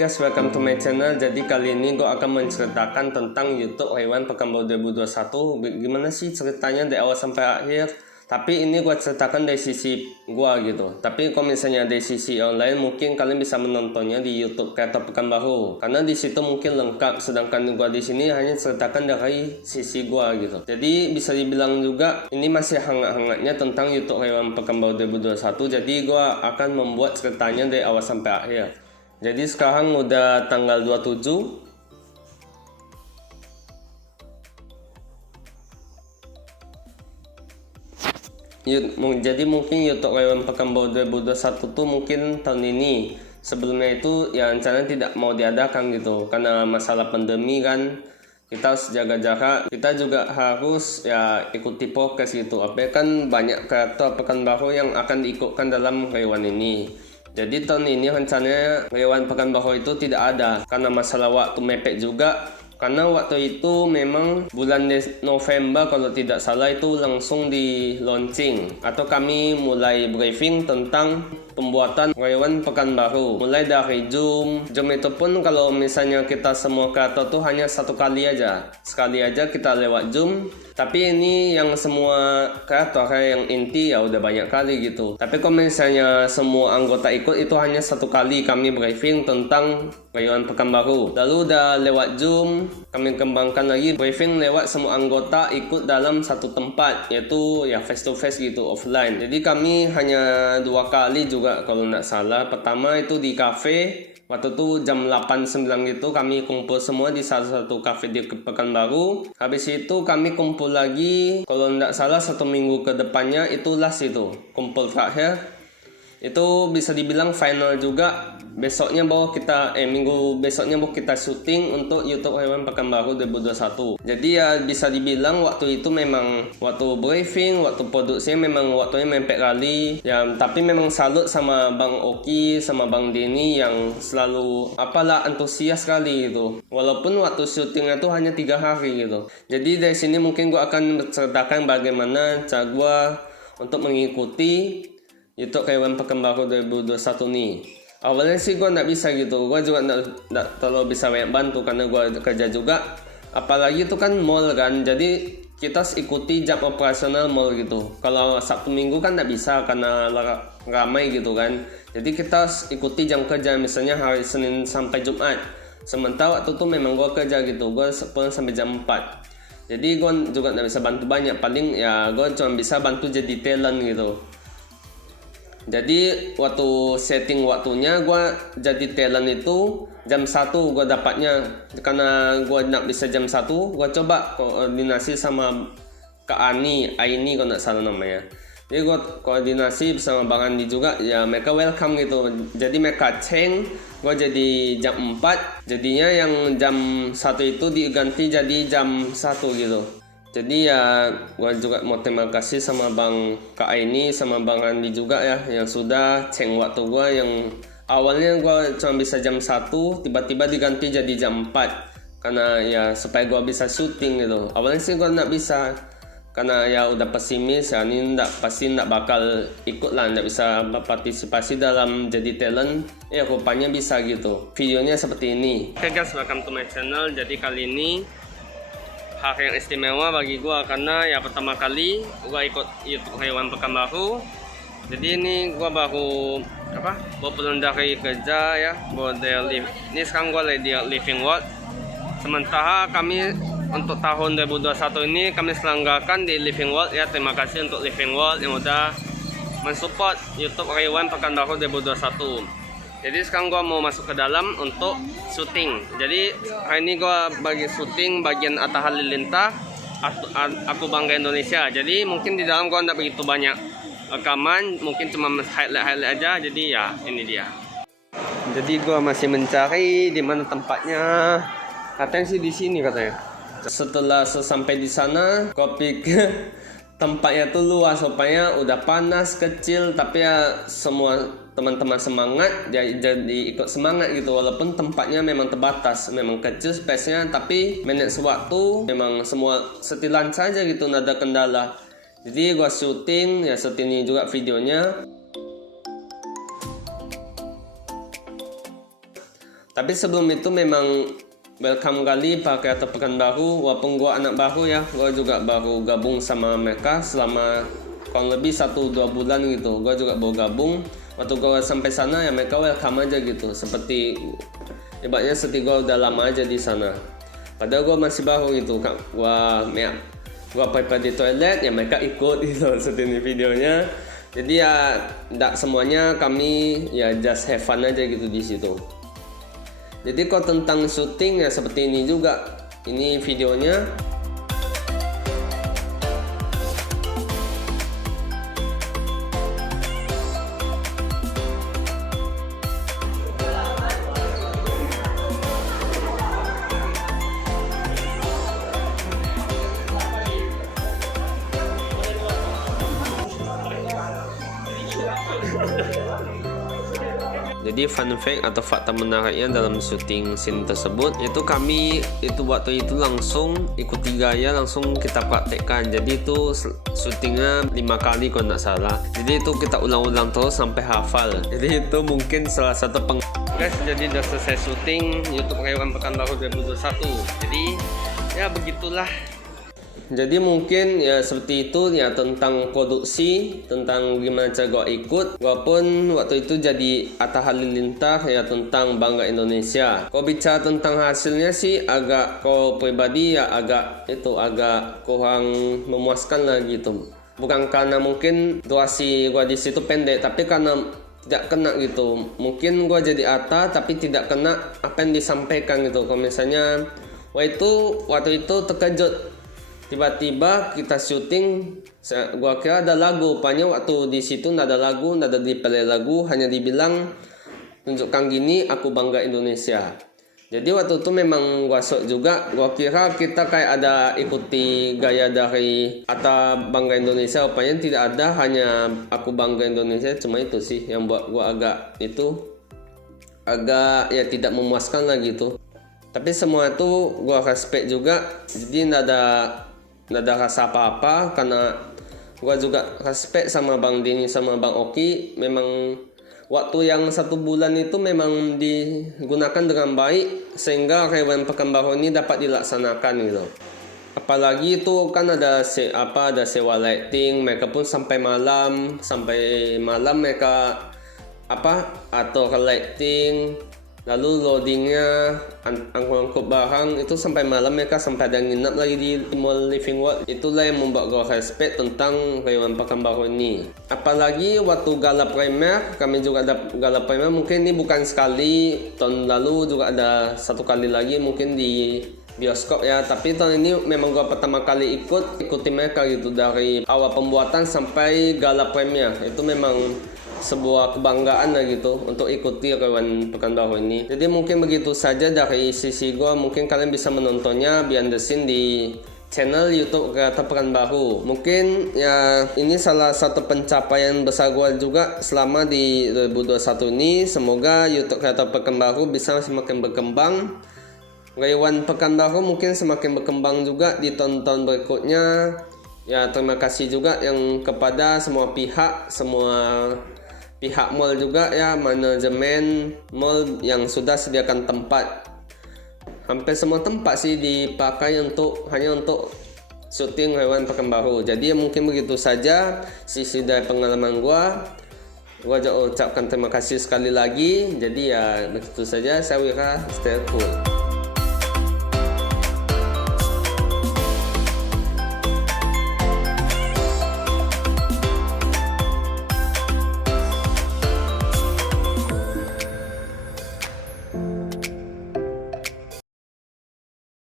guys, welcome to my channel. Jadi kali ini gue akan menceritakan tentang YouTube Hewan Pekan Baru 2021. Gimana sih ceritanya dari awal sampai akhir. Tapi ini gue ceritakan dari sisi gue gitu. Tapi kalau misalnya dari sisi online, mungkin kalian bisa menontonnya di YouTube Kreator Pekan Baru. Karena di situ mungkin lengkap. Sedangkan gue di sini hanya ceritakan dari sisi gue gitu. Jadi bisa dibilang juga ini masih hangat-hangatnya tentang YouTube Hewan Pekan Baru 2021. Jadi gue akan membuat ceritanya dari awal sampai akhir. Jadi sekarang udah tanggal 27. Jadi mungkin YouTube Hewan Pekan Baru 2021 tuh mungkin tahun ini. Sebelumnya itu ya rencana tidak mau diadakan gitu. Karena masalah pandemi kan, kita harus jaga jarak. Kita juga harus ya ikuti prokes gitu. Apa kan banyak kreator Pekan Baru yang akan diikutkan dalam hewan ini. Jadi tahun ini rencananya Hewan Pekan Baru itu tidak ada karena masalah waktu mepet juga. Karena waktu itu memang bulan November kalau tidak salah itu langsung di launching atau kami mulai briefing tentang pembuatan Hewan Pekan Baru. Mulai dari Zoom itu pun kalau misalnya kita semua kreator tuh hanya satu kali aja. Sekali aja kita lewat Zoom. Tapi ini yang semua kreator yang inti ya udah banyak kali gitu. Tapi kalau misalnya semua anggota ikut itu hanya satu kali kami briefing tentang Hewan Pekan Baru. Lalu udah lewat Zoom, kami kembangkan lagi briefing lewat semua anggota ikut dalam satu tempat, yaitu ya face to face gitu, offline. Jadi kami hanya 2 kali juga kalau nggak salah. Pertama itu di cafe. Waktu itu jam 8-9 gitu kami kumpul semua di salah satu cafe di Pekanbaru. Habis itu kami kumpul lagi, kalau tidak salah 1 minggu ke depannya itu last itu. Kumpul terakhir. Itu bisa dibilang final juga. Besoknya baru kita minggu besoknya baru kita syuting untuk YouTube Hewan Pekan Baru 2021. Jadi ya bisa dibilang waktu itu memang waktu briefing, waktu produksinya memang waktunya mepet kali. Ya tapi memang salut sama Bang Oki sama Bang Denny yang selalu antusias sekali gitu. Walaupun waktu syutingnya tuh hanya 3 hari gitu. Jadi dari sini mungkin gua akan menceritakan bagaimana cara gua untuk mengikuti YouTube Hewan Pekan Baru 2021 nih. Awalnya sih gue nggak bisa gitu, gue juga nggak terlalu bisa banyak bantu karena gue kerja juga. Apalagi itu kan mall kan, jadi kita harus ikuti jam operasional mall gitu. Kalau Sabtu Minggu kan nggak bisa karena ramai gitu kan. Jadi kita harus ikuti jam kerja, misalnya hari Senin sampai Jumat. Sementara waktu itu memang gue kerja gitu, gue pulang sampai jam 4. Jadi gue juga nggak bisa bantu banyak, paling ya gue cuma bisa bantu jadi talent gitu. Jadi waktu setting waktunya gue jadi talent itu jam 1 gue dapatnya. Karena gue nak bisa jam 1, gue coba koordinasi sama Kak Aini kalau nggak salah namanya. Jadi gue koordinasi bersama Bang Andi juga, ya mereka welcome gitu. Jadi mereka change, gue jadi jam 4. Jadinya yang jam 1 itu diganti jadi jam 1 gitu. Jadi ya gue juga mau terima kasih sama Bang Kak Aini sama Bang Andi juga ya yang sudah ceng waktu gue yang awalnya gue cuma bisa jam 1 tiba-tiba diganti jadi jam 4 karena ya supaya gue bisa syuting gitu. Awalnya sih gue nggak bisa karena ya udah pesimis ya ini pasti nggak bakal ikut lah, nggak bisa berpartisipasi dalam jadi talent. Ya rupanya bisa gitu. Videonya seperti ini. Oke guys, welcome to my channel. Jadi kali ini hari yang istimewa bagi gua karena ya pertama kali gua ikut YouTube Hewan Pekan Baru. Jadi ini gua baru pulang dari kerja ya, ini sekarang gua lagi di Living World. Sementara kami untuk tahun 2021 ini kami selenggarakan di Living World ya. Terima kasih untuk Living World yang udah mensupport YouTube Hewan Pekan Baru 2021. Jadi sekarang gue mau masuk ke dalam untuk syuting. Jadi hari ini gue bagi syuting bagian Atta Halilintar, Aku Bangga Indonesia. Jadi mungkin di dalam gue tidak begitu banyak rekaman, mungkin cuma highlight aja. Jadi ya ini dia. Jadi gue masih mencari di mana tempatnya. Katanya sih di sini katanya. Setelah sampai di sana, gue pikir tempatnya tuh luas, supaya udah panas kecil, tapi ya semua teman-teman semangat jadi ikut semangat gitu. Walaupun tempatnya memang terbatas, memang kecil space-nya, tapi manage waktu memang semua setilan saja gitu, nggak ada kendala. Jadi gua syuting ini juga videonya. Tapi sebelum itu memang welcome kali para kreator Pekanbaru. Walaupun gua anak baru ya, gua juga baru gabung sama mereka selama kurang lebih 1-2 bulan gitu. Gua juga baru gabung. Waktu gua sampai sana ya mereka welcome aja gitu. Seperti ibaratnya seperti gua udah lama aja di sana. Padahal gua masih baru gitu. Gua prepare di toilet ya mereka ikut gitu seperti ini videonya. Jadi ya tidak semuanya kami ya just have fun aja gitu di situ. Jadi kalau tentang syuting ya seperti ini juga. Ini videonya. Jadi fun fact atau fakta menariknya dalam syuting scene tersebut itu kami itu waktu itu langsung ikuti gaya langsung kita praktekkan. Jadi itu syutingnya 5 kali kalau tidak salah. Jadi itu kita ulang-ulang terus sampai hafal. Jadi itu mungkin salah satu guys. Jadi udah selesai syuting YouTube Rayuan Pekanbaru 2021. Jadi ya begitulah. Jadi mungkin ya seperti itu ya tentang produksi, tentang gimana cara gua ikut. Gua pun waktu itu jadi Atta Halilintar ya tentang Bangga Indonesia. Kalau bicara tentang hasilnya sih agak kau pribadi ya agak kurang memuaskan lah gitu. Bukan karena mungkin durasi gua di situ pendek, tapi karena tidak kena gitu. Mungkin gua jadi Atta tapi tidak kena apa yang disampaikan gitu. Kalau misalnya waktu itu terkejut. Tiba-tiba kita syuting, gua kira ada lagu, rupanya waktu di situ nggak ada lagu, nggak ada di-play lagu, hanya dibilang tunjukkan gini, aku bangga Indonesia. Jadi waktu itu memang gua shock juga, gua kira kita kayak ada ikuti gaya dari Atta Bangga Indonesia, rupanya tidak ada, hanya aku bangga Indonesia, cuma itu sih yang buat gua agak ya tidak memuaskan lah gitu. Tapi semua itu gua respect juga, jadi nggak ada rasa apa-apa karena gua juga respect sama Bang Dini sama Bang Oki. Memang waktu yang 1 bulan itu memang digunakan dengan baik sehingga Rayuan Pekanbaru ini dapat dilaksanakan gitu. Apalagi itu kan ada sewa lighting, mereka pun sampai malam mereka atur lighting. Lalu loadingnya, angkut barang itu sampai malam mereka sampai ada nginap lagi di Mall Living World. Itulah yang membuat gue respect tentang Rayuan Pekanbaru ini. Apalagi waktu gala premier, kami juga ada gala premier. Mungkin ini bukan sekali, tahun lalu juga ada 1 kali lagi mungkin di bioskop ya. Tapi tahun ini memang gue pertama kali ikuti mereka gitu dari awal pembuatan sampai gala premier. Itu memang sebuah kebanggaan lah gitu untuk ikuti Rayuan Pekanbaru ini. Jadi mungkin begitu saja dari sisi gue. Mungkin kalian bisa menontonnya behind the scene di channel YouTube Kreator Pekanbaru. Mungkin ya ini salah satu pencapaian besar gue juga selama di 2021 ini. Semoga YouTube Kreator Pekanbaru bisa semakin berkembang. Rayuan Pekanbaru mungkin semakin berkembang juga di tahun-tahun berikutnya. Ya terima kasih juga yang kepada semua pihak mall juga ya, manajemen mall yang sudah sediakan tempat. Hampir semua tempat sih dipakai hanya untuk syuting Rayuan Pekanbaru. Jadi mungkin begitu saja sisi dari pengalaman gua ucapkan terima kasih sekali lagi. Jadi ya begitu saja, saya Wira, stay cool.